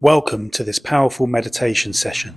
Welcome to this powerful meditation session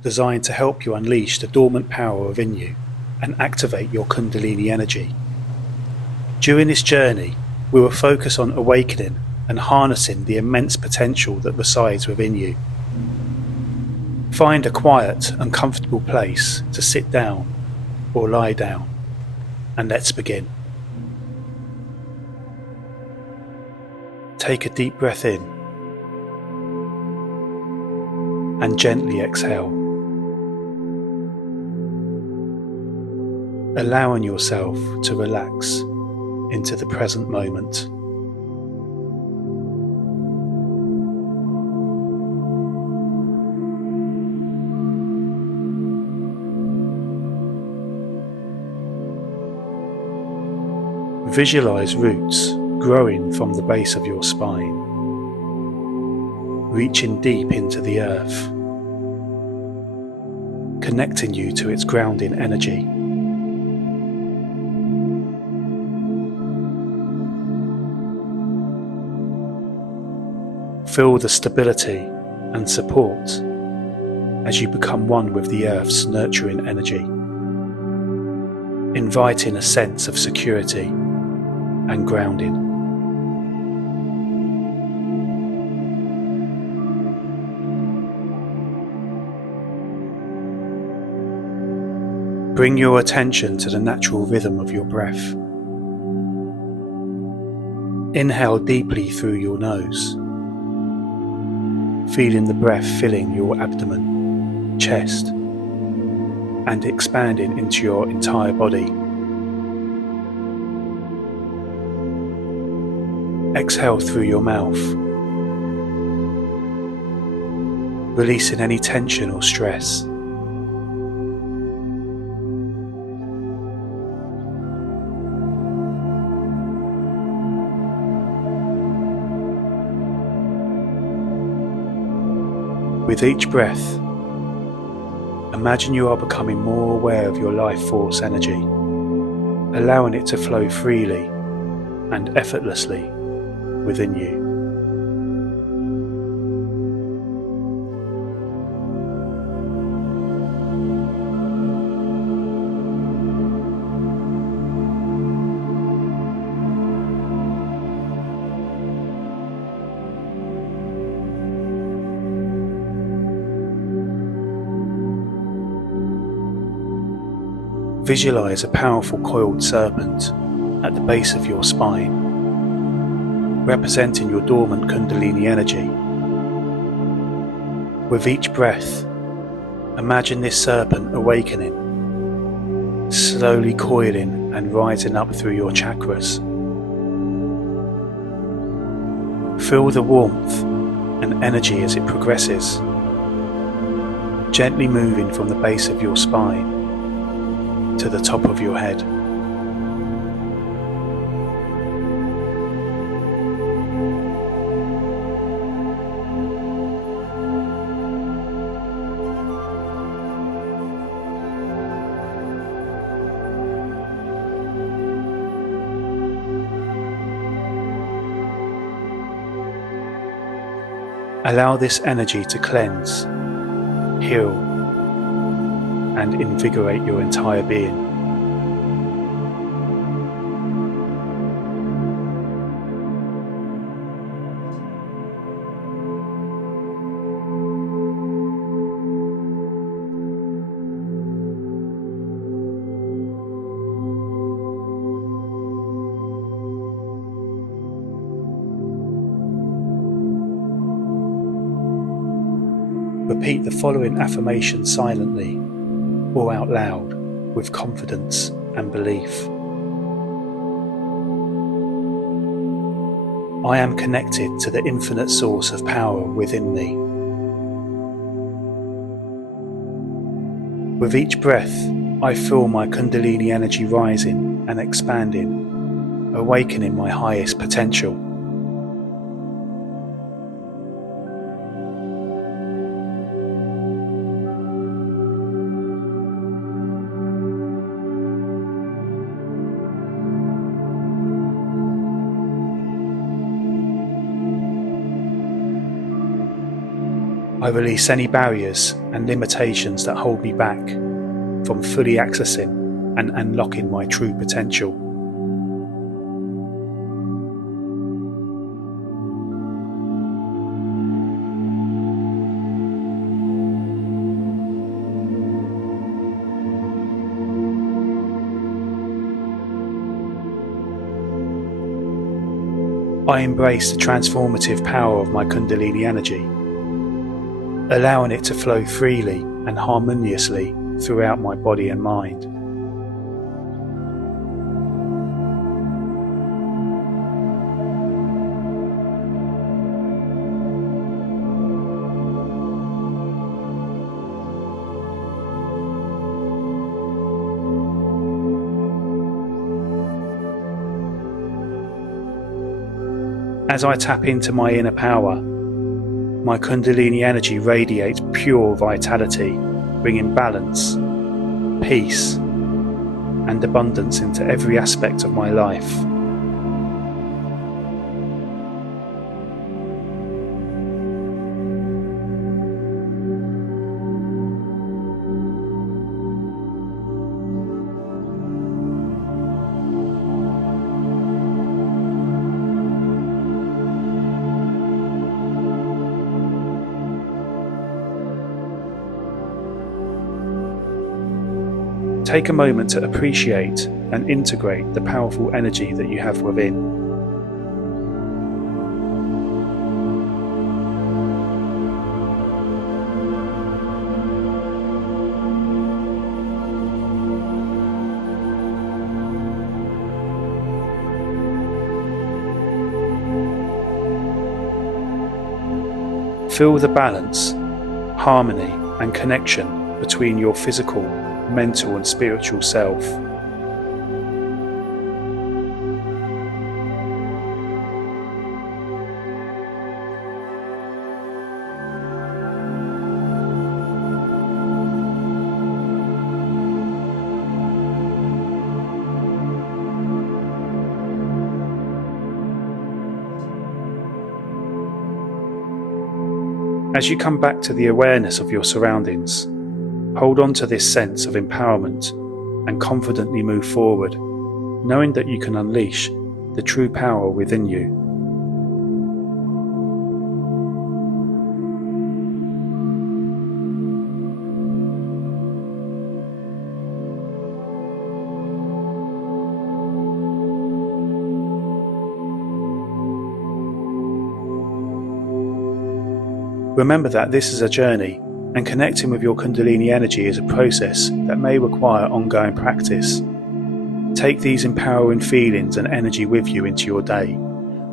designed to help you unleash the dormant power within you and activate your Kundalini energy. During this journey, we will focus on awakening and harnessing the immense potential that resides within you. Find a quiet and comfortable place to sit down or lie down, and let's begin. Take a deep breath in and gently exhale, allowing yourself to relax into the present moment. Visualize roots growing from the base of your spine, reaching deep into the earth, connecting you to its grounding energy. Feel the stability and support as you become one with the earth's nurturing energy, inviting a sense of security and grounding. Bring your attention to the natural rhythm of your breath. Inhale deeply through your nose, feeling the breath filling your abdomen, chest, and expanding into your entire body. Exhale through your mouth, releasing any tension or stress. With each breath, imagine you are becoming more aware of your life force energy, allowing it to flow freely and effortlessly within you. Visualize a powerful coiled serpent at the base of your spine, representing your dormant Kundalini energy. With each breath, imagine this serpent awakening, slowly coiling and rising up through your chakras. Feel the warmth and energy as it progresses, gently moving from the base of your spine to the top of your head. Allow this energy to cleanse, heal, and invigorate your entire being. Repeat the following affirmation silently or out loud with confidence and belief. I am connected to the infinite source of power within me. With each breath, I feel my Kundalini energy rising and expanding, awakening my highest potential. I release any barriers and limitations that hold me back from fully accessing and unlocking my true potential. I embrace the transformative power of my Kundalini energy, allowing it to flow freely and harmoniously throughout my body and mind. As I tap into my inner power, my Kundalini energy radiates pure vitality, bringing balance, peace, and abundance into every aspect of my life. Take a moment to appreciate and integrate the powerful energy that you have within. Feel the balance, harmony, and connection between your physical, mental, and spiritual self. As you come back to the awareness of your surroundings, hold on to this sense of empowerment and confidently move forward, knowing that you can unleash the true power within you. Remember that this is a journey, and connecting with your Kundalini energy is a process that may require ongoing practice. Take these empowering feelings and energy with you into your day,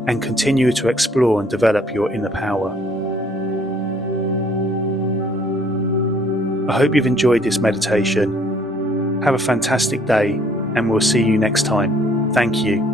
and continue to explore and develop your inner power. I hope you've enjoyed this meditation. Have a fantastic day, and we'll see you next time. Thank you.